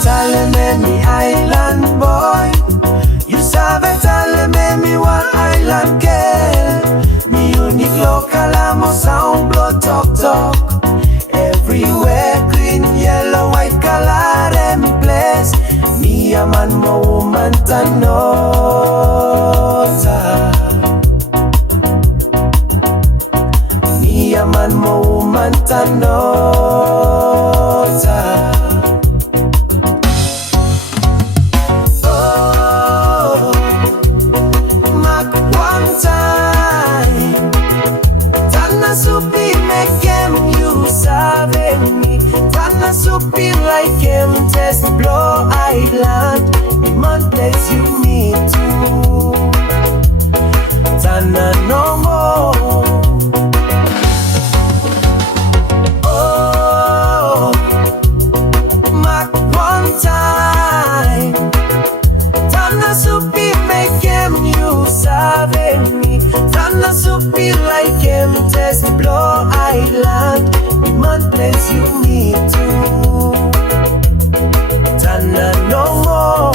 tell me island boy. You sabe tell me one island girl. Me unique local amo sound blow talk talk. Everywhere green, yellow, white color them place. Me a man, my woman, Tanna. Me a man, my woman, Tanna. SUP make him you saving me. Tanna SUP like him test blow island. The man place you me too. Tanna no more. Oh, Mac one time. Tanna SUP make him you saving me. Tanna SUP like him test blow island. The man place you me too. Tanna no more.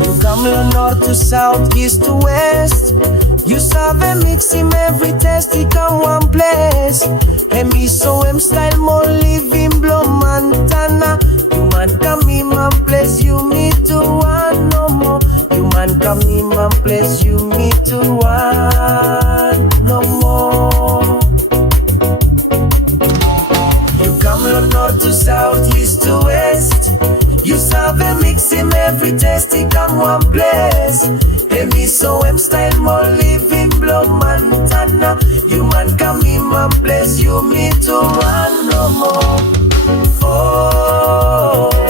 You come from north to south, east to west. You serve and mix him every test, he come one place. And me so him style more living blow Montana. You man come in my place, you me to one no more. You man come in my place, you me to one no more. You come from north to south, east to west. You serve and mix him every test, he come one place. And me so him style more living blow Montana. You man come in my place, you me to one no more. Oh.